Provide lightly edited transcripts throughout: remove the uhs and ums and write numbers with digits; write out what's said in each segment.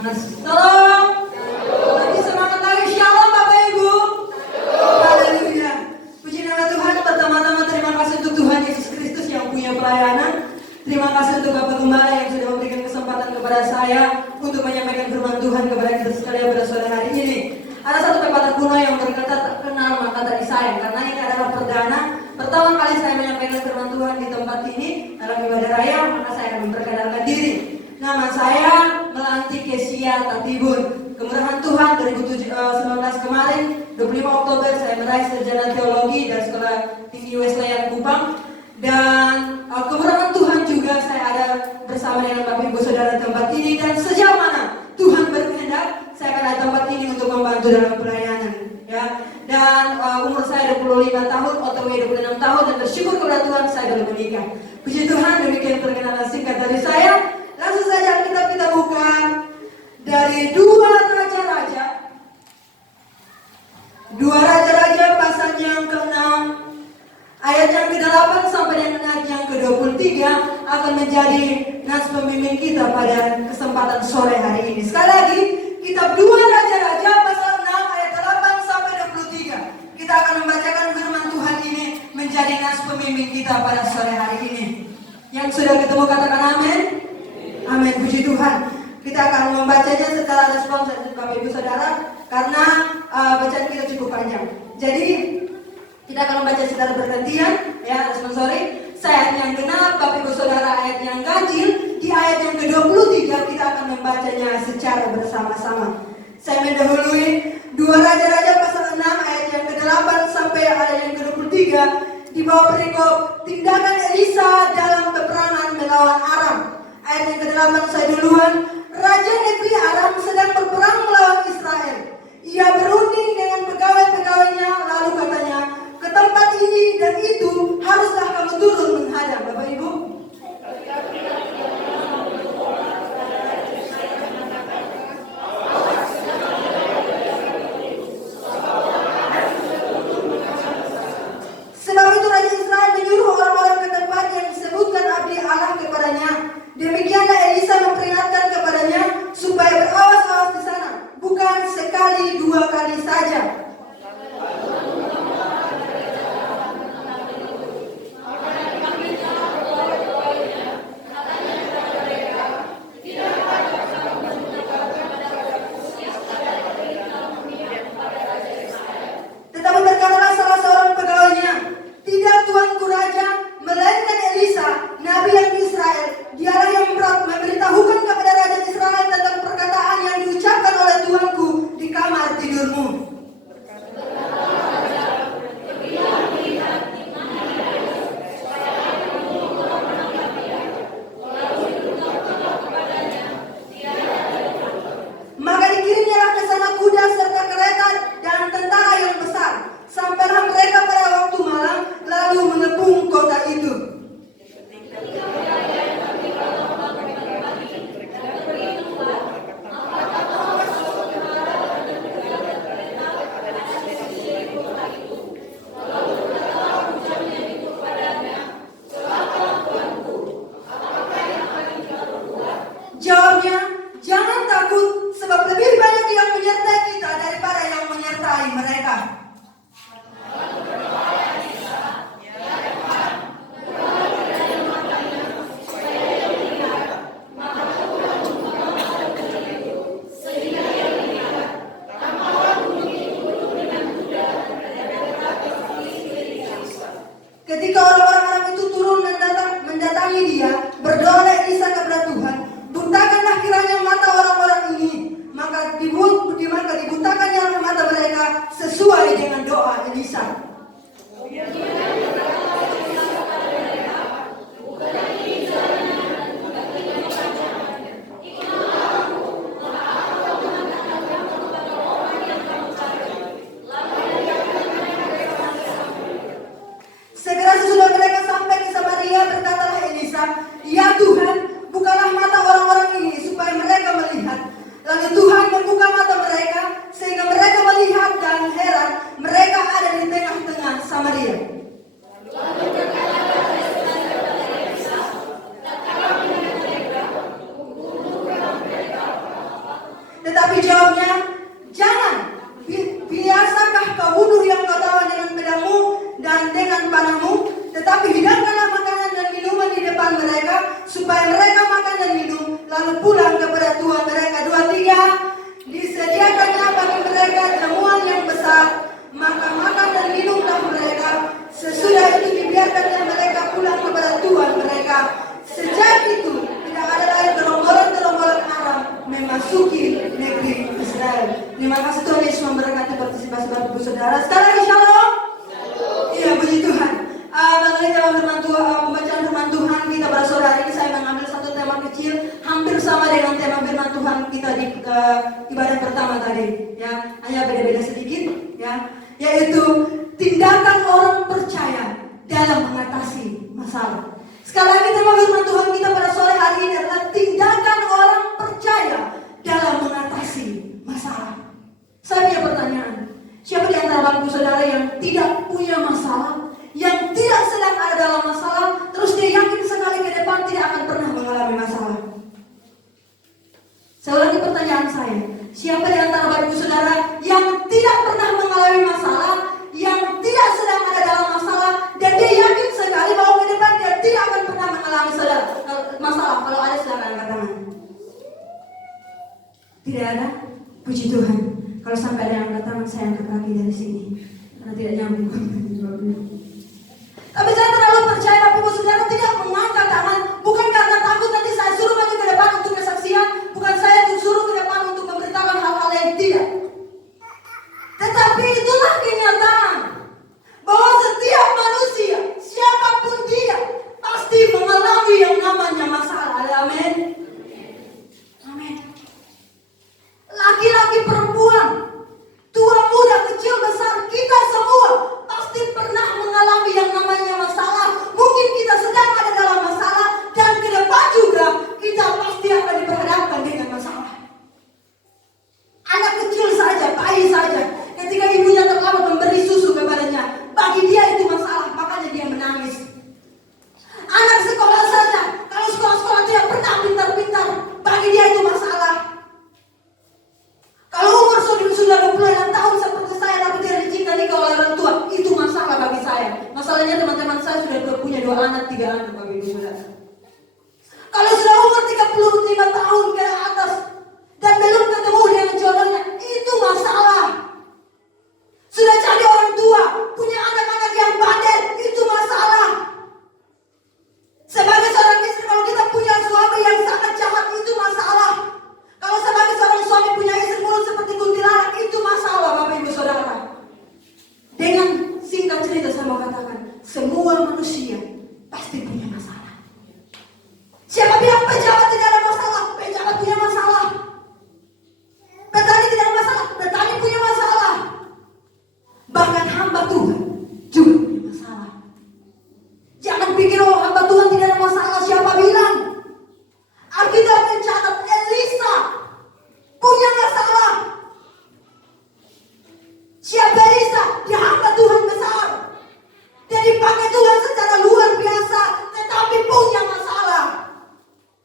Salam. Lagi semangat lagi. Shalom Bapak Ibu. Haleluya. Puji nama Tuhan. Pertama-tama terima kasih untuk Tuhan Yesus Kristus yang punya pelayanan. Terima kasih untuk Bapak Gembala yang sudah memberikan kesempatan kepada saya untuk menyampaikan firman Tuhan kepada kita sekalian pada sore hari ini. Ada satu pepatah kuno yang berkata, tak kenal maka tak disayang. Karena ini adalah pertama kali saya menyampaikan firman Tuhan di tempat ini dalam ibadah raya, maka saya akan memperkenalkan diri. Nama saya Melanti Kesia Tatibun. Kemurahan Tuhan 2019 kemarin, 25 Oktober saya meraih sarjana teologi dari Sekolah Tinggi Wesleyan Kupang. Dan kemurahan Tuhan juga saya ada bersama dengan Bapak Ibu Saudara di tempat ini. Dan sejauh mana Tuhan berkehendak, saya akan ada tempat ini untuk membantu dalam pelayanan. Ya. Dan umur saya 25 tahun, OTW 26 tahun, dan bersyukur kepada Tuhan saya baru menikah. Puji Tuhan, demikian perkenalan singkat dari saya. Langsung saja kita buka dari 2 Raja-Raja pasal yang ke-6 ayat yang ke-8 sampai dengan ayat yang ke-23 akan menjadi nas pembimbing kita pada kesempatan sore hari ini. Sekali lagi, kitab 2 Raja-Raja pasal 6 ayat 8 sampai 23. Kita akan membacakan firman Tuhan ini menjadi nas pembimbing kita pada sore hari ini. Yang sudah ketemu katakan amin. Amin, puji Tuhan. Kita akan membacanya secara respons dari Bapak Ibu Saudara karena bacaan kita cukup panjang. Jadi kita akan membaca secara bergantian, ya, responsori. Saya ayat yang genap, Bapak Ibu Saudara ayat yang ganjil. Di ayat yang ke-23 kita akan membacanya secara bersama-sama. Saya mendahului 2 Raja-Raja pasal 6 ayat yang ke-8 sampai ayat yang ke-23 di bawah perikop tindakan Elisa dalam peperangan melawan Aram. Ayat yang ke-8 saya duluan. Raja negeri Aram sedang berperang melawan Israel. Ia berunding dengan pegawai-pegawainya, lalu katanya, ke tempat ini dan itu haruslah kamu turun menghadap. Bapak Ibu, sebab itu Raja Israel menyuruh orang-orang ke tempat yang disebutkan abdi Allah kepadanya. Demikianlah Elisa memperingatkan kepadanya supaya berawas-awas di sana, bukan sekali 2 kali saja. jawabnya, jangan. Biasakah kau bunuh yang kau tawan dengan pedangmu dan dengan panahmu? Tetapi hidangkanlah makanan dan minuman di depan mereka, supaya mereka makan dan minum, lalu pulang kepada Tuhan mereka. 2, 3. Disediakanlah bagi mereka jamuan yang besar, maka makan dan minumlah mereka. Sesudah itu dibiarkanlah mereka pulang kepada Tuhan mereka. Sejak itu tidak ada lagi gerombolan-gerombolan Aram memasuki negeri Israel. Terima kasih Tuhan Yesus memberkati partisipasi Bapak Ibu Saudara. Sekali lagi shalom. Iya, puji Tuhan. Mengenai tema firman Tuhan, pembacaan firman Tuhan kita pada sore hari ini, saya mengambil satu tema kecil hampir sama dengan tema firman Tuhan kita di ibadah pertama tadi, ya, hanya beda-beda sedikit, ya, yaitu tindakan orang percaya dalam mengatasi masalah. Sekali lagi tema firman Tuhan kita pada sore hari ini adalah tindakan orang percaya dalam mengatasi masalah. Saya punya pertanyaan, siapa di antara Bapak Ibu Saudara yang tidak punya masalah, yang tidak sedang ada dalam masalah, terus dia yakin sekali ke depan tidak akan pernah mengalami masalah? Saya ulangi pertanyaan saya, siapa di antara Bapak Ibu Saudara yang tidak pernah mengalami masalah, yang tidak sedang ada dalam masalah, dan dia yakin sekali bahwa ke depan dia tidak akan pernah mengalami masalah? Kalau ada, silakan angkat tangan. Tidak ada? Puji Tuhan. Kalau sampai ada yang angkat tangan, saya angkat kaki dari sini, karena tidak nyambung. Tapi saya terlalu percaya Bapak Ibu Saudara tidak mengangkat tangan, bukan karena takut nanti saya suruh maju ke depan untuk kesaksian, bukan saya suruh ke depan untuk memberitakan hal-hal yang tidak. Tetapi itulah kenyataan bahwa setiap manusia, siapapun dia, pasti mengalami yang namanya masalah. Amin. Amin. Laki-laki, perempuan, tua, muda, kecil, besar, kita semua pasti pernah mengalami yang namanya masalah. Mungkin kita sedang ada dalam masalah, dan ke depan juga kita pasti akan diperhadapkan dengan masalah. Anak kecil saja, bayi saja, ketika ibunya terlambat memberi susu kepadanya, bagi dia itu masalah, makanya dia menangis. Anak sekolah saja, kalau sekolah-sekolah tidak pernah pintar-pintar, bagi dia itu masalah. Kalau umur sudah 26 tahun seperti saya, tapi tidak dicinta nikah oleh orang tua, itu masalah bagi saya. Masalahnya teman-teman saya sudah punya 2 anak, 3 anak, Bapak Ibu Saudara. Kalau sudah umur 35 tahun ke atas dan belum ketemu dengan jodohnya, itu masalah. Sudah jadi orang tua, punya anak-anak yang bandel, itu masalah. Sebagai seorang istri, kalau kita punya suami yang sangat jahat, itu masalah. Kalau sebagai seorang suami punya istri mulut seperti kuntilanak, itu masalah, Bapak Ibu Saudara. Dengan singkat cerita saya mau katakan, semua manusia pasti punya masalah. Siapa bilang pejabat tidak ada masalah? Pejabat punya masalah. Petani tidak ada masalah? Petani punya masalah. Bahkan hamba Tuhan juga punya masalah. Jangan pikir oh hamba Tuhan tidak ada masalah. Siapa bilang? Alkitab mencatat Elisa punya masalah. Siapa Elisa? Dia hamba Tuhan besar. Dia dipakai Tuhan secara luar biasa, tetapi punya masalah.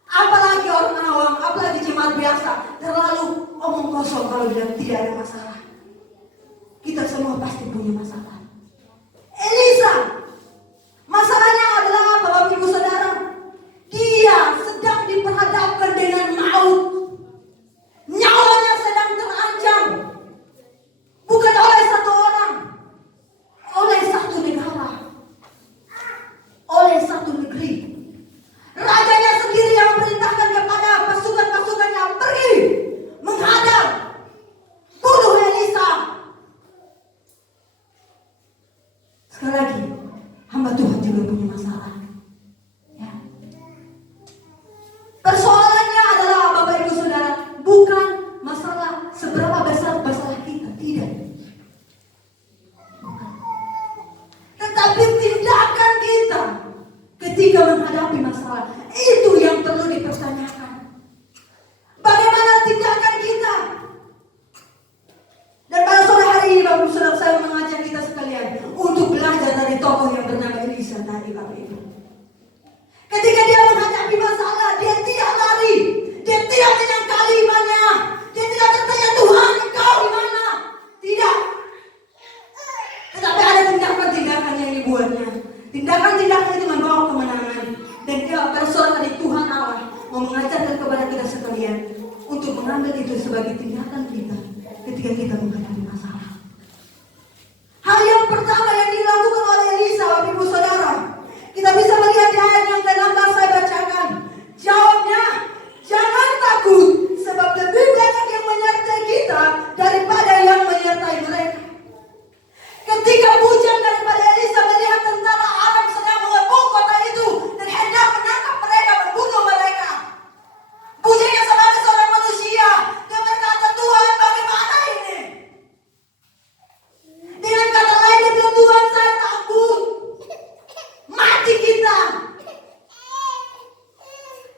Apalagi orang awam, apalagi jemaat biasa, terlalu omong kosong kalau bilang tidak ada masalah. Kita semua pasti punya masalah. Elisa, masalahnya adalah apa, Bapak Ibu Saudara? Dia sedang diperhadapkan dengan maut. Nyawanya sedang terancam. Bukan oleh satu orang, oleh satu negara, oleh satu negeri. Rajanya sendiri yang memerintahkan kepada pasukan-pasukannya pergi menghadap, bunuh Elisa. sekalian, untuk mengambil itu sebagai tindakan kita ketika kita menghadapi masalah. Hal yang pertama yang dilakukan oleh Elisa, Bapak Ibu Saudara, kita bisa melihat di ayat yang ke-16 saya bacakan. Jawabnya, jangan takut, sebab lebih banyak yang menyertai kita daripada yang menyertai mereka. Ketika pujian daripada Elisa melihat tentara Aram sedang mengepung kota itu dan hendak menangkap mereka, membunuh mereka, pujiannya sebagai seorang manusia, dia berkata, Tuhan, bagaimana ini? Dengan kata lain dia bilang, Tuhan, saya takut mati kita.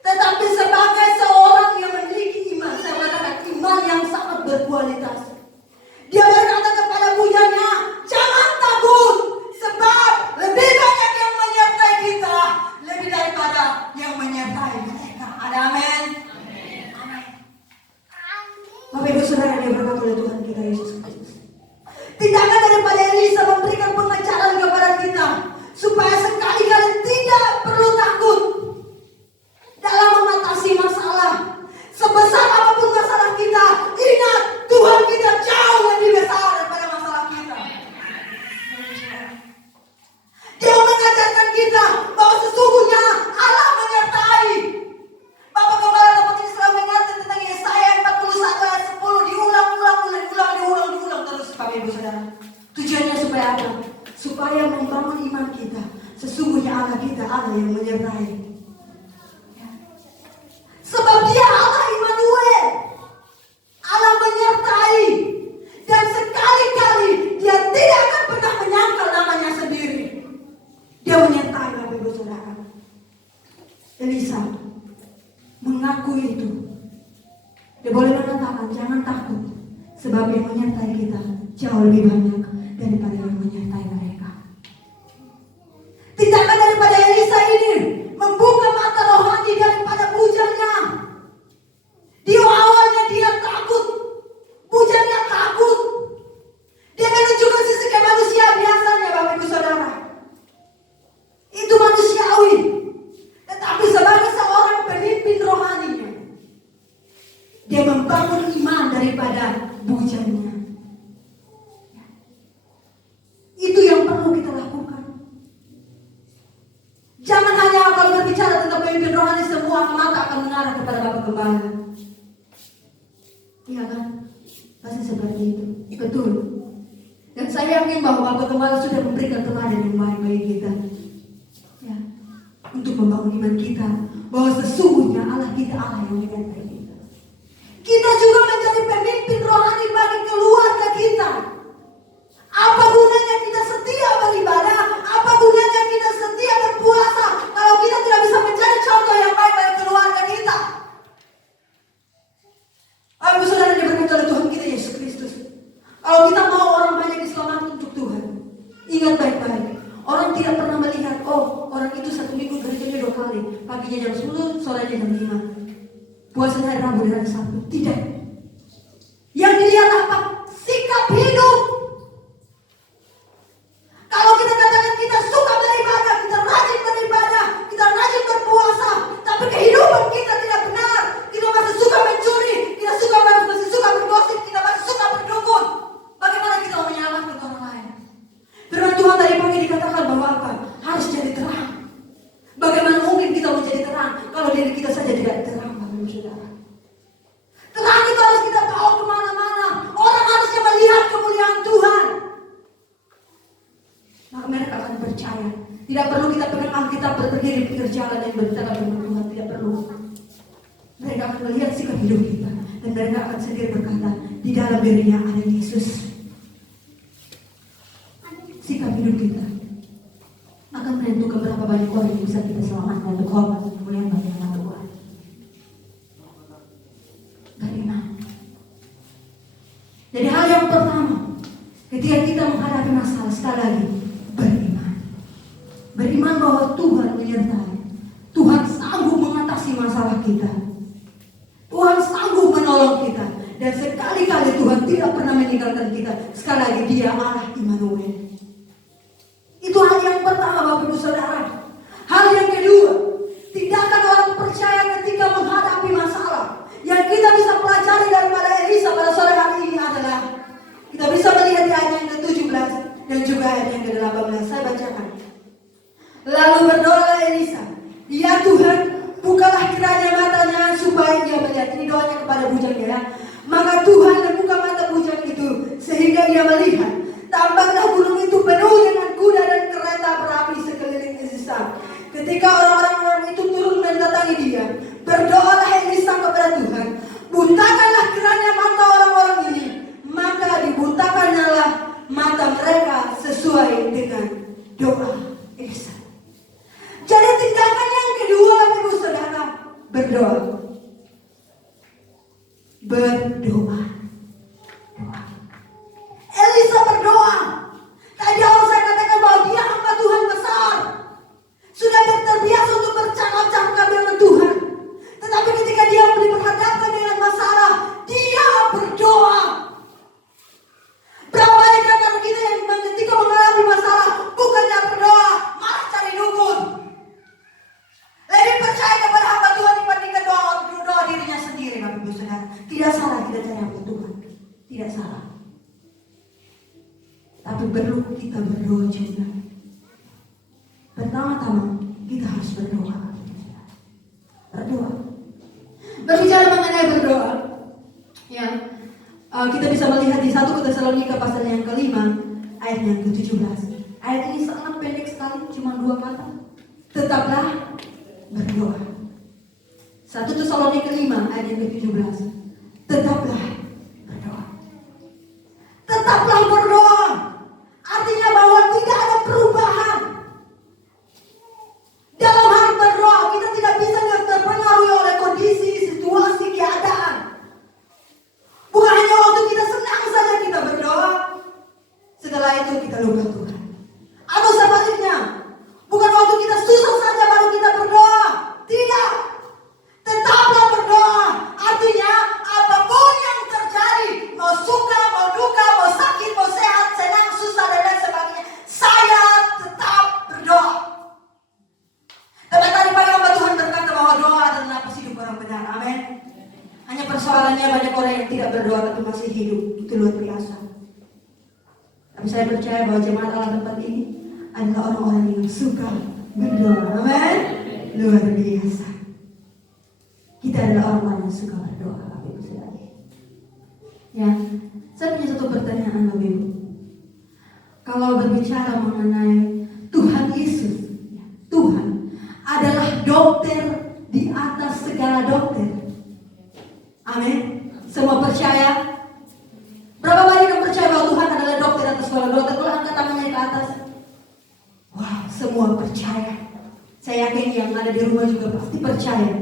Tetapi sebagai seorang yang memiliki iman, saya katakan iman yang sangat berkualitas, dia berkata kepada pujiannya, jangan takut, sebab lebih banyak yang menyertai kita lebih daripada yang menyertai mereka. Ada amin? Amin. Bapak Ibu Saudara yang diberkati oleh Tuhan kita Yesus Kristus, tindakan daripada Elisa memberikan pengajaran kepada kita supaya sekali-kali tidak perlu takut dalam mengatasi masalah. Sebesar apapun masalah kita, ingat Tuhan kita jauh lebih besar daripada masalah kita. Dia mengajarkan kita bahwa sesungguhnya Allah menyertai. Bapak Gembala dapat ini selalu mengingatkan tentang Yesaya 41 ayat 10, diulang terus Bapak Ibu Saudara. Tujuannya supaya apa? Supaya membangun iman kita. Sesungguhnya Allah kita Allah yang menyertai. Sebab dia Allah Immanuel, Allah menyertai, dan sekali-kali dia tidak akan pernah menyangkal namanya sendiri. Dia menyertai Bapak Ibu Saudara. Elisa mengakui itu. Dia boleh mengatakan jangan takut, sebab yang menyertai kita jauh lebih banyak daripada yang menyertai mereka. Tindakan daripada Elisa ini membuka mata rohani daripada pujiannya. Di awalnya dia takut, pujiannya takut. Dia menunjukkan sisi kemanusia biasanya Bapak Ibu Saudara. Itu manusiawi. Tetapi sebagai seorang pemimpin rohaninya, dia membangun iman daripada pujiannya. Itu yang perlu kita lakukan. Jangan hanya kalau berbicara tentang pemimpin rohani semua mata akan mengarah kepada Bapak Gembala. Iya kan? Pasti seperti itu. Betul. Dan saya yakin bahwa Bapak Gembala sudah memberikan teladan yang baik bagi kita. Ya. Untuk membangun iman kita bahwa sesungguhnya Allah kita Allah yang menyertai kita. Kita juga menjadi pemimpin rohani bagi keluarga kita. Apa gunanya kita setia beribadah? Apa gunanya kita setia berpuasa kalau kita tidak bisa menjadi contoh yang baik bagi keluarga kita? Ibu Saudara diberkati oleh Tuhan kita Yesus Kristus. Kalau kita mau orang banyak diselamatkan untuk Tuhan, ingat baik-baik. Orang tidak pernah melihat, oh orang itu satu minggu gerejanya 2 kali, paginya jam 10, sorenya jam 5. Puasa hari Rabu dan hari Sabtu. Tidak. Yang dilihat apa? Sikap hidup. Kalau kita katakan kita suka beribadah, kita rajin berpuasa, tapi kehidupan kita tidak benar, kita masih suka mencuri, kita masih suka bergosip, kita masih suka berdukun, bagaimana kita mau menyalahkan orang lain? Firman Tuhan tadi pagi dikatakan bahwa apa? Harus jadi terang. Bagaimana mungkin kita menjadi terang kalau diri kita saja tidak terang, Bapak Ibu Saudara? Terang itu harus kita bawa kemana-mana. Orang harusnya melihat kemuliaan Tuhan. Maka mereka akan percaya. Tidak perlu kita pegang Alkitab berdiri di pinggir jalan dan berbicara dengan Tuhan. Tidak perlu. Mereka akan melihat sikap hidup kita. Dan mereka akan sendiri berkata, di dalam dirinya ada Yesus. Sikap hidup kita akan menentukan berapa banyak orang yang bisa kita selamatkan untuk hormat dan kemuliaan bagi nama Tuhan. Beriman. Jadi hal yang pertama, ketika kita menghadapi masalah, sekali lagi, beriman. Beriman bahwa Tuhan menyertai. Tuhan sanggup mengatasi masalah kita. Tuhan sanggup menolong kita. Dan sekali-kali Tuhan tidak pernah meninggalkan kita. Sekali lagi dia Allah Immanuel. Itu hal yang pertama Bapak Ibu Saudara. Hal yang kedua, tindakan orang percaya ketika menghadapi masalah. Yang doanya kepada bujangnya ya. Maka Tuhan membuka mata bujang itu sehingga ia melihat. Tampaklah gunung itu penuh dengan kuda dan kereta berapi sekeliling Elisa. Ketika orang-orang itu turun mendatangi dia, berdoalah Elisa kepada Tuhan, buntakanlah kiranya mata orang-orang ini. Maka dibuntakanlah mata mereka sesuai dengan doa Elisa. Jadi tindakan yang kedua, ibu saudara, berdoa. Berdoa. Elisa berdoa. Tadi awal saya katakan bahwa dia hamba Tuhan besar. Sudah terbiasa untuk bercakap-cakap dengan Tuhan. Tetapi ketika dia berhadapan dengan masalah, dia berdoa. Berapa banyak antara kita yang ketika mengalami masalah, bukannya berdoa, malah cari dukun. Lebih percaya kepada hamba Tuhan dibandingkan doa dirinya sendiri, Bapak Ibu Saudara. Tidak salah kita cari hamba Tuhan. Tidak salah. Tapi perlu kita berdoa juga. Pertama-tama kita harus berdoa. Berdoa. Berbicara mengenai berdoa, ya, kita bisa melihat di 1 Tesalonika pasal yang ke-5 ayat yang ke-17. Ayat ini sangat pendek sekali, cuma 2 kata. Tetaplah berdoa. 1 Tesalonika 5 ayat yang ke-17. Tetaplah berdoa. Tetaplah berdoa. Artinya bahwa tidak ada perubahan. Dalam hal berdoa, kita tidak bisa terpengaruhi oleh kondisi, situasi, keadaan. Bukan hanya waktu kita senang saja kita berdoa, setelah itu kita lupa Tuhan. Atau sebaliknya, bukan waktu kita susah saja baru kita berdoa. Tidak. Tetaplah berdoa. Artinya apapun yang terjadi, mau suka, mau duka, mau sakit, mau sehat, senang, susah, dan lain sebagainya, saya tetap berdoa. Tapi tadi pagi hamba Tuhan berkata bahwa doa adalah nafas hidup orang benar. Amin. Hanya persoalannya banyak orang yang tidak berdoa tapi masih hidup. Itu luar biasa. Tapi saya percaya bahwa jemaat Allah tempat ini adalah orang-orang yang suka berdoa. Amin. Luar biasa. Kita adalah orang-orang yang suka berdoa. Bapak Ibu Saudara. Ya, saya punya satu pertanyaan Bapak Ibu. Kalau berbicara mengenai Tuhan Yesus, Tuhan adalah dokter di atas segala dokter. Amin. Semua percaya? Berapa banyak yang percaya bahwa Tuhan adalah dokter atas segala dokter? Kalau angkat tangannya ke atas. Wah, semua percaya. Saya yakin yang ada di rumah juga pasti percaya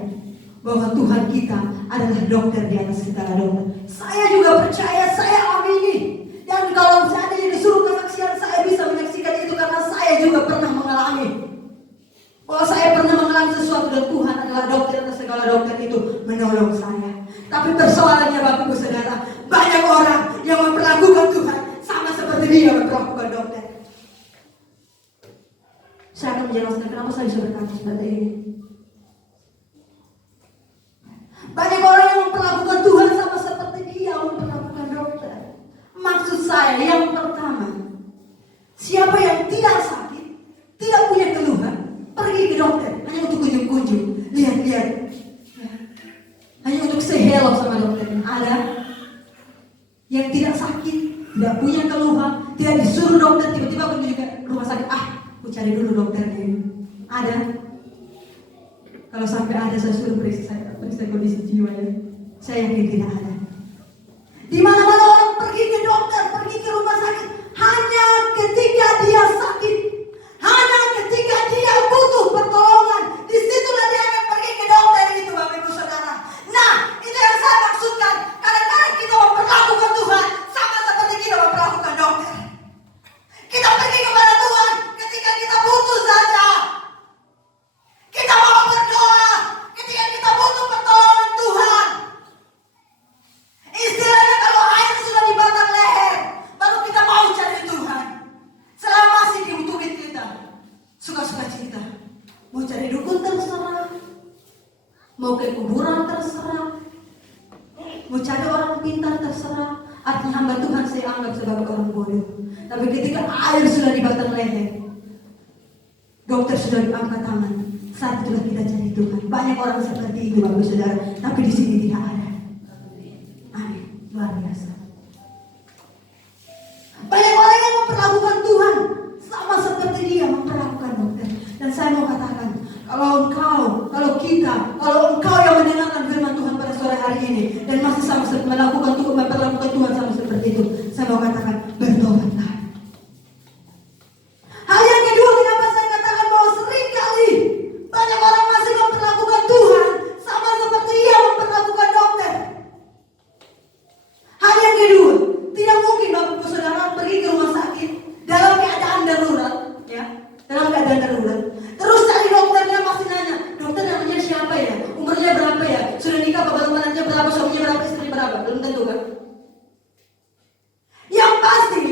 bahwa Tuhan kita adalah dokter di atas segala dokter. Saya juga percaya, saya amini. Dan kalau seandainya disuruh kesaksian, saya bisa menyaksikan itu karena saya juga pernah mengalami. Bahwa saya pernah mengalami sesuatu dan Tuhan adalah dokter atas segala dokter itu menolong saya. Tapi persoalannya Bapak Ibu Saudara, banyak orang yang memperlakukan Tuhan sama seperti dia memperlakukan dokter. Saya akan menjelaskan kenapa saya bisa berkata seperti ini. Banyak orang yang memperlakukan Tuhan sama seperti dia memperlakukan dokter. Maksud saya yang pertama, siapa yang tidak sakit, tidak punya keluhan, pergi ke dokter hanya untuk kunjung-kunjung, lihat-lihat, hanya untuk say hello sama dokter. Ada yang tidak sakit, tidak punya keluhan, tidak disuruh dokter, tiba-tiba pergi juga rumah sakit. Aku cari dulu dokternya. Ada. Kalau sampai ada, saya suruh periksa kondisi jiwa ya. Saya yakin tidak ada. Di mana-mana orang pergi ke dokter, pergi ke rumah sakit hanya ketika dia sakit, hanya ketika dia butuh pertolongan. Disitulah dia akan pergi ke dokter itu, Bapak Ibu Saudara. Nah, itu yang saya maksudkan. Kadang-kadang kita memperlakukan Tuhan sama seperti kita memperlakukan dokter. Kita pergi kepada Tuhan ketika kita butuh saja. Kita mau berdoa ketika kita butuh pertolongan Tuhan. Istilahnya kalau air sudah di batang leher, baru kita mau cari Tuhan. Selama masih di tubuh kita, suka-suka cerita. Mau cari dukun terserah, mau ke kuburan terserah, mau cari orang pintar terserah. Artinya hamba Tuhan saya anggap sebagai orang bodoh. Tapi ketika air sudah di batang leher, dokter sudah diangkat tangan, saat itulah kita cari Tuhan. Banyak orang seperti itu, Bapak Saudara, tapi di sini tidak ada. ini dan masih sama memperlakukan Tuhan sama seperti itu, saya mau katakan bertobatlah. Hal yang kedua, kenapa saya katakan bahwa sering kali banyak orang masih memperlakukan Tuhan sama seperti ia memperlakukan dokter. Hal yang kedua, tidak mungkin Bapak Ibu Saudara pergi ke rumah sakit dalam keadaan darurat, ya, dalam keadaan darurat. Terus cari dokternya masih nanya, dokter namanya siapa ya, umurnya berapa ya, sudah nikah apa, baru anaknya berapa, suaminya berapa, istri berapa, belum tentu kan? Yang pasti,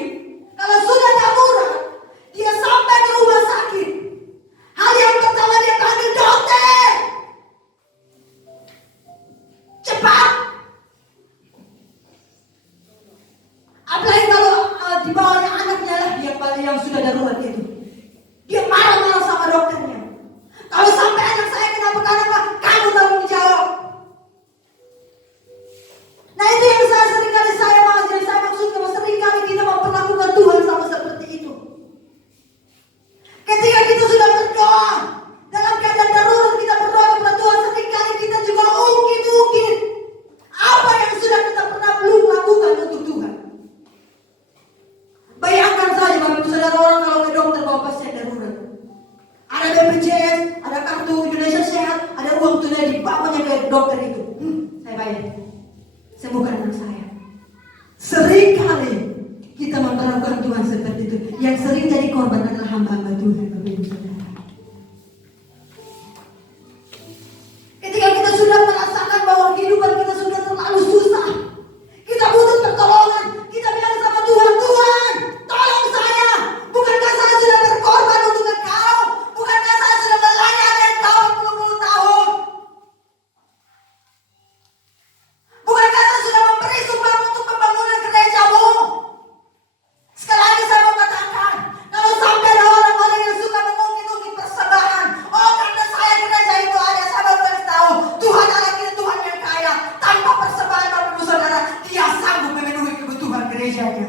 kalau sudah darurat, dia sampai ke rumah sakit, hal yang pertama dia panggil dokter. Cepat. Apalagi kalau di bawahnya anaknya lah yang sudah darurat itu. Dia marah-marah sama dokternya. Kalau sampai anak saya kenapa, kamu tanggung jawab. Nah itu yang seringkali saya maksudkan, seringkali kita memperlakukan Tuhan sama seperti itu. Ketika kita sudah berdoa, dalam keadaan darurat kita berdoa kepada Tuhan, seringkali kita juga ungkit apa yang sudah kita pernah belum lakukan untuk Tuhan. Bayangkan saja Bapak Ibu Saudara, orang kalau ke dokter bawa pasien darurat, ada BPJS, ada kartu Indonesia Sehat, ada uang tunai dibawanya ke dokter itu. Saya bayar, sembuhkan anak saya. Seringkali kita memperlakukan Tuhan seperti itu. Yang sering jadi korban adalah hamba-hamba Tuhan, Bapak Ibu Saudara. Ketika kita sudah merasakan bahwa kehidupan kita sudah terlalu susah, kita butuh pertolongan, kita bilang sama Tuhan, Tuhan, tolong saya. Bukankah saya sudah berkorban untuk Engkau? Bukankah saya sudah melayani Engkau berpuluh-puluh tahun? Bukankah saya sudah memberi sumbang untuk pembangunan gereja-Mu? Sekali lagi saya mau katakan, kalau sampai ada orang-orang yang suka mengungkit-ungkit persembahan, oh karena saya gereja itu ada, saya baru kasih tahu, Tuhan Allah kita Tuhan yang kaya. Tanpa persembahan Bapak Ibu Saudara, Dia sanggup memenuhi kebutuhan gerejanya.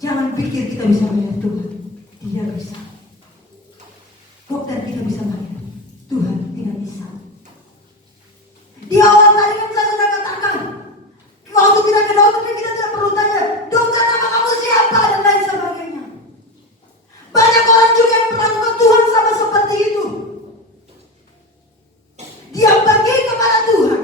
Jangan pikir kita bisa melihat Tuhan, tidak bisa. Dokter kita bisa melihat, Tuhan tidak bisa. Di awal tadi kan saya sudah katakan, waktu kita ke dokter kita tidak perlu tanya, dokter nama kamu siapa dan lain sebagainya. Banyak orang juga yang melakukan Tuhan sama seperti itu. Dia pergi kepada Tuhan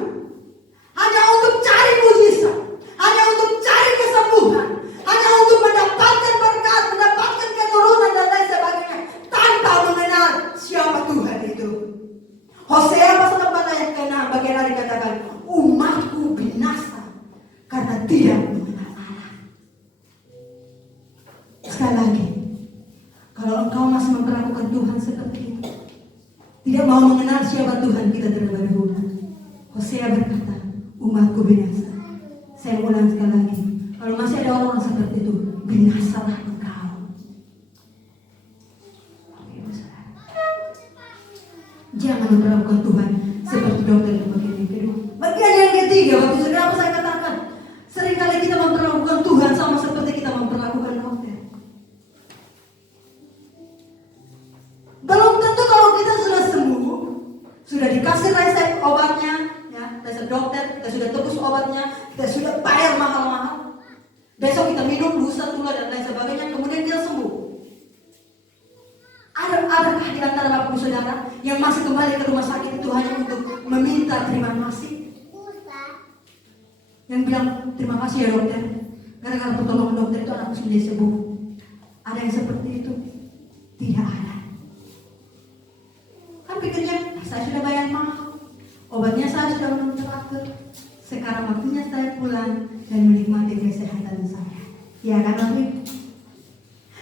hanya untuk cari mujizat, hanya untuk cari kesembuhan, hanya untuk mendapatkan berkat, mendapatkan keturunan dan lain sebagainya, tanpa mengenal siapa Tuhan itu. Hosea pasal 4 ayat ke-6 bagian hari dikatakan, umatku binasa karena tidak mengenal Allah. Sekali lagi, kalau engkau masih memperlakukan Tuhan seperti itu, tidak mau mengenal siapa Tuhan kita terlebih dahulu, Hosea berkata, umatku binasa. Saya ulang sekali lagi, kalau masih ada orang seperti itu, binasalah engkau. Jangan memperlakukan Tuhan seperti dokter di bagian yang kedua. Bagian yang ketiga, waktu kenapa saya katakan, seringkali kita memperlakukan Tuhan sama seperti kita memperlakukan dokter. Belum tentu kalau kita sudah sembuh, sudah dikasih resep obatnya, ya, resep dokter, kita sudah tebus obatnya, kita sudah bayar mahal-mahal. Besok kita minum, lusa, tula dan lain sebagainya, kemudian kita sembuh. Adakah di antara Bapak Ibu Saudara yang masih kembali ke rumah sakit itu hanya untuk meminta terima kasih? Yang bilang terima kasih ya dokter, gara-gara pertolongan dokter itu anakku sudah sembuh. Ada yang seperti itu? Tidak ada. Kan pikirnya saya sudah bayar mahal, obatnya saya sudah minum teratur, sekarang waktunya saya pulang dan menikmati kesehatan saya. Ya kan Bapak Ibu?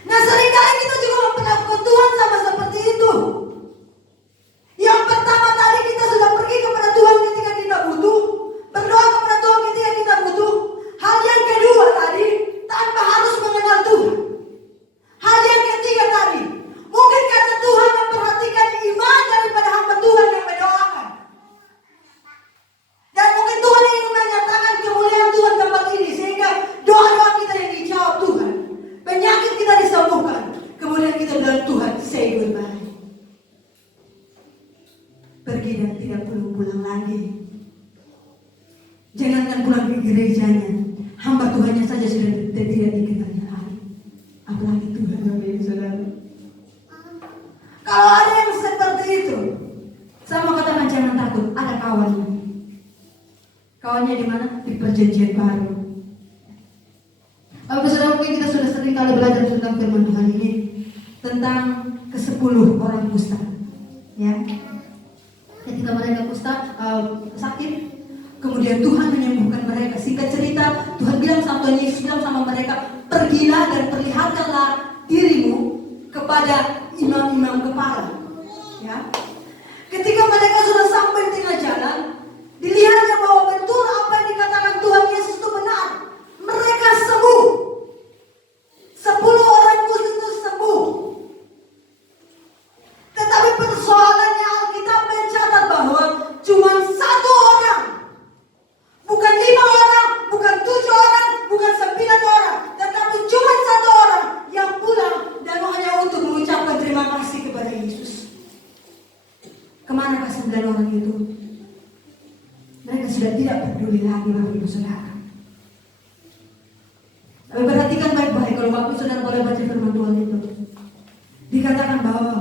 Nah seringkali kita juga memperlakukan Tuhan sama seperti itu. Yang pertama tadi kita sudah pergi kepada Tuhan ketika kita butuh, berdoa kepada Tuhan ketika kita butuh. Hal yang kedua tadi, tanpa harus mengenal Tuhan. Hal yang ketiga tadi, mungkin karena Tuhan memperhatikan iman daripada hamba Tuhan yang mendoakan. Dan mungkin Tuhan ingin menyatakan kemuliaan Tuhan tempat ini, sehingga doa-doa kita yang dijawab Tuhan. pergi dan tidak pulang lagi. Jangankan pulang ke gerejanya, hamba Tuhannya saja sudah tidak dikenalnya lagi. Apalagi Tuhan, Bapak Ibu Saudara. Kalau ada yang seperti itu, saya mau katakan jangan takut, ada kawannya. Kawannya di mana? Di perjanjian baru. Bapak Saudara, mungkin kita sudah sering kali belajar tentang firman Tuhan ini, tentang ke-10 orang kusta. Ya, ketika mereka kusta sakit, kemudian Tuhan menyembuhkan mereka. Singkat cerita, Tuhan bilang sama Yesus bilang sama mereka, pergilah dan perlihatkanlah dirimu kepada imam-imam kepala. Ya, ketika mereka sudah sampai di tengah jalan, dilihatnya bahwa betul apa yang dikatakan Tuhan Yesus itu benar. Mereka sembuh. 10 orang kusta itu sembuh. Tetapi persoalannya Alkitab mencatat bahwa cuma 1 orang, bukan 5 orang, bukan 7 orang, bukan 9 orang, tetapi cuma 1 orang yang pulang dan hanya untuk mengucapkan terima kasih kepada Yesus. Kemana 9 orang itu? Mereka sudah tidak peduli lagi, Bapak Ibu Saudara. Tapi perhatikan baik-baik kalau Bapak Ibu Saudara boleh baca firman Tuhan itu. Dikatakan bahwa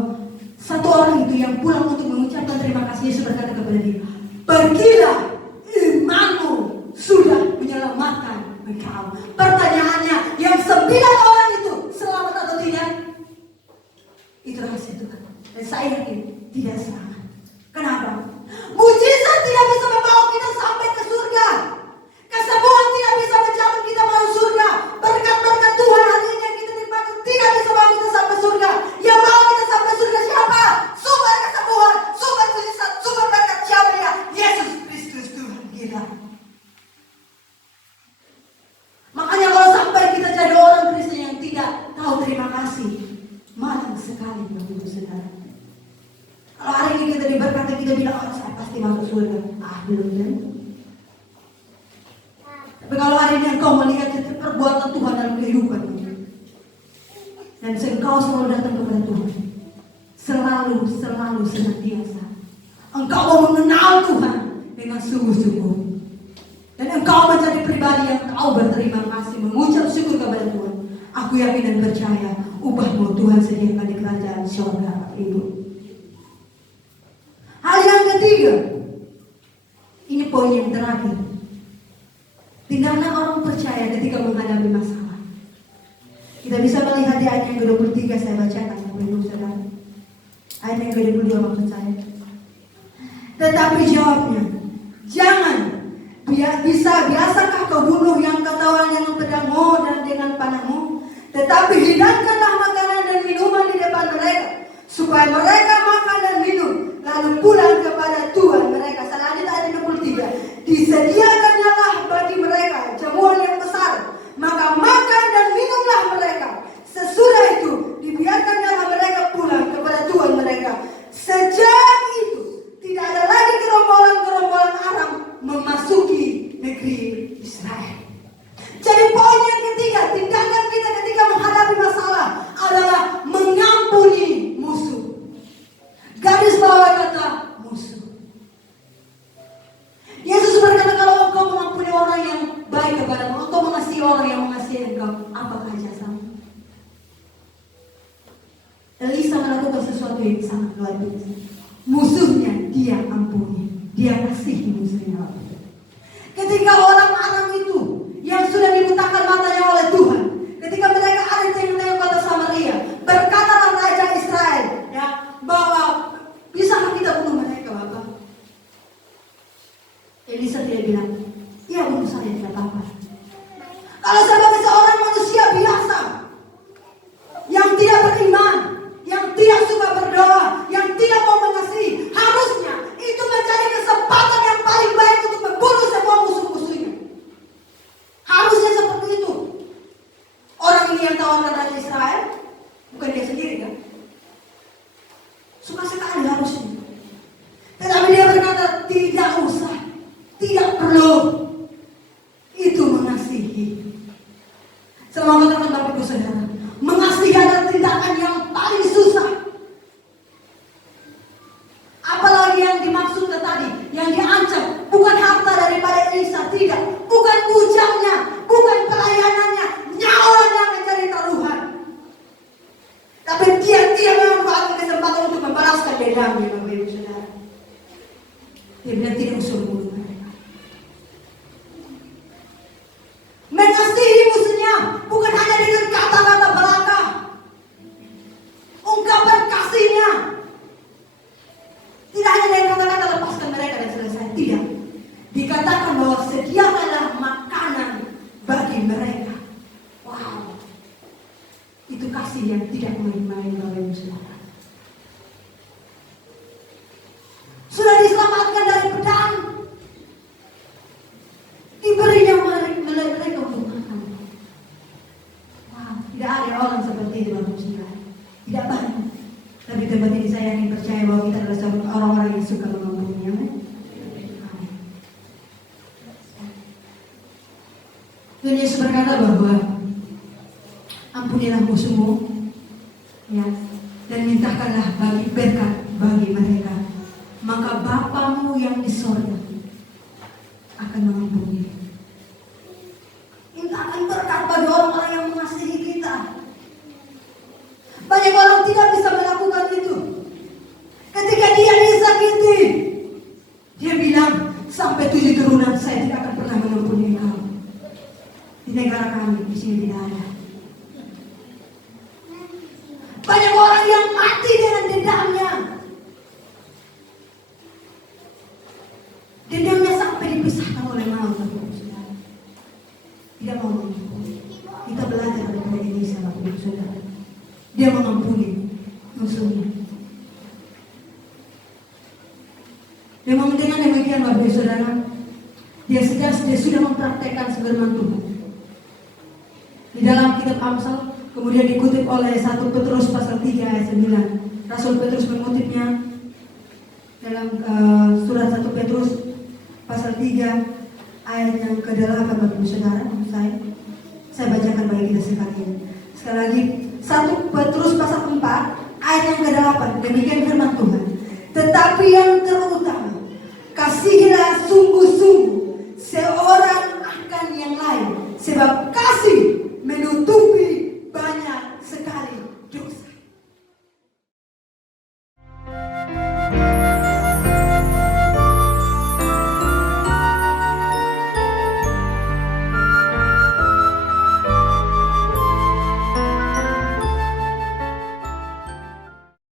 1 orang itu yang pulang untuk mengucapkan terima kasih, Yesus berkata kepada dia, pergilah, imanmu sudah menyelamatkan engkau. Pertanyaannya, yang 9 orang itu selamat atau tidak? Itu rahasia Tuhan. Dan saya yakin tidak selamat. Kenapa? Mujizat tidak bisa membawa kita sampai ke surga. Kesembuhan tidak bisa menjamin kita masuk surga. Berkat-berkat Tuhan hari ini yang kita nikmati tidak bisa membawa kita sampai surga. Yang bawa kita sampai surga siapa? Sumber kesembuhan, sumber mujizat, sumber berkat siapa dia? Yesus Kristus Tuhan kita. Makanya kalau sampai kita jadi orang Kristen yang tidak tahu terima kasih, malang sekali Bapak Ibu Saudara. Kalau hari ini kita diberkati, kita bilang, oh saya pasti masuk surga. Belum kan? Tapi kalau hari ini engkau melihat perbuatan Tuhan dalam kehidupan ini, dan engkau selalu datang kepada Tuhan, selalu senantiasa engkau mau mengenal Tuhan dengan sungguh-sungguh, dan engkau menjadi pribadi yang tahu berterima kasih, mengucap syukur kepada Tuhan, aku yakin dan percaya upahmu Tuhan sediakan di kerajaan surga. Ibu, hal yang ketiga, ini poin yang terakhir. Tinggalkan orang percaya ketika menghadapi masalah. Kita bisa melihat di ayat yang ke-23, saya bacakan Bapak Ibu Saudara. Ayat yang ke-22 maksud saya. Tetapi jawabnya, jangan, biasakah kau bunuh yang kau tawan dengan pedangmu dan dengan panahmu? Tetapi hidangkanlah makanan dan minuman di depan mereka, supaya mereka makan dan minum, lalu pulang kepada Tuhan mereka. Selanjutnya ayat 23, disediakanlah bagi mereka jamuan yang besar, maka makan dan minumlah mereka. Sesudah itu dibiarkanlah mereka pulang kepada Tuhan mereka. Sejak itu tidak ada lagi gerombolan-gerombolan Aram memasuki negeri Israel. Jadi poin yang ketiga, tindakan kita ketika menghadapi masalah adalah mengampuni musuh. Garis bawah kata musuh. Yesus berkata, kalau engkau mengampuni orang yang baik kepadamu, engkau mengasihi orang yang mengasihi engkau, apakah jasamu? Elisa melakukan sesuatu yang sangat luar biasa. Musuhnya dia ampuni, dia kasihi musuhnya. Ketika orang Aram itu yang sudah dibutakan matanya oleh Tuhan, ketika mereka ada di tengah-tengah kota Samaria, berkatalah Raja Israel, ya, bahwa bisakah kita bunuh mereka, Bapak? Elisa tidak bilang, ya bunuh saya, tidak apa-apa. Kalau sebagai seorang manusia biasa yang tidak beriman, yang tidak suka berdoa, yang tidak mau mengasihi, harusnya itu mencari kesempatan yang paling baik untuk membunuh semua musuh-musuhnya. Harusnya seperti itu. Orang ini yang tawarkan Raja Israel, bukan dia sendiri kan? Suka sekali harusnya. Tetapi dia berkata, tidak usah, tidak perlu. Itu mengasihi. Selamat datang Bapak Ibu Saudara. Mengasihi adalah tindakan yang paling susah. Apalagi yang dimana Saudara. Dia bilang tidak usah bunuh mereka. Mengasihi musuhnya bukan hanya dengan kata-kata belaka, ungkapan kasihnya. Tidak hanya dengan kata-kata lepaskan mereka dan selesai. Tidak. Dikatakan bahwa sediakanlah makanan bagi mereka. Wow. Itu kasih yang tidak main-main Bapak Ibu Saudara. Sudah diselamatkan dari pedang, diberinya mereka untuk makan. Wow, tidak ada orang seperti itu Bapak Ibu Saudara. Tidak banyak. Tapi tempat ini saya yakin percaya bahwa kita adalah orang-orang yang suka mengampuni. Amin. Tuhan Yesus berkata bahwa ampunilah musuhmu, ya, dan mintakanlah bagi berkat bagi mereka, maka Bapamu yang di sorga akan mengampuni. Mintakan berkat bagi orang-orang yang mengasihi kita. Banyak orang tidak bisa melakukan itu. Ketika dia disakiti, dia bilang, sampai 7 turunan saya tidak akan pernah mengampuni kamu. Di negara kami di sini tidak ada. Banyak orang yang mati dengan dendamnya. Dendamnya sampai dipisahkan oleh maut. Tidak mau mengampuni. Kita belajar dari Indonesia, Bapak Ibu Saudara. Dia mengampuni musuhnya. Memang dengan demikian Bapak Ibu Saudara, dia sudah mempraktekkan firman Tuhan. Di dalam kitab Amsal kemudian dikutip oleh 1 Petrus pasal 3 ayat 9. Rasul Petrus mengutipnya dalam surat 1 Petrus pasal 3 ayat yang ke-8 Bapak Ibu Saudara. Saya bacakan bagi kita sekalian. Sekali lagi 1 Petrus pasal 4 ayat yang ke-8. Demikian firman Tuhan. Tetapi yang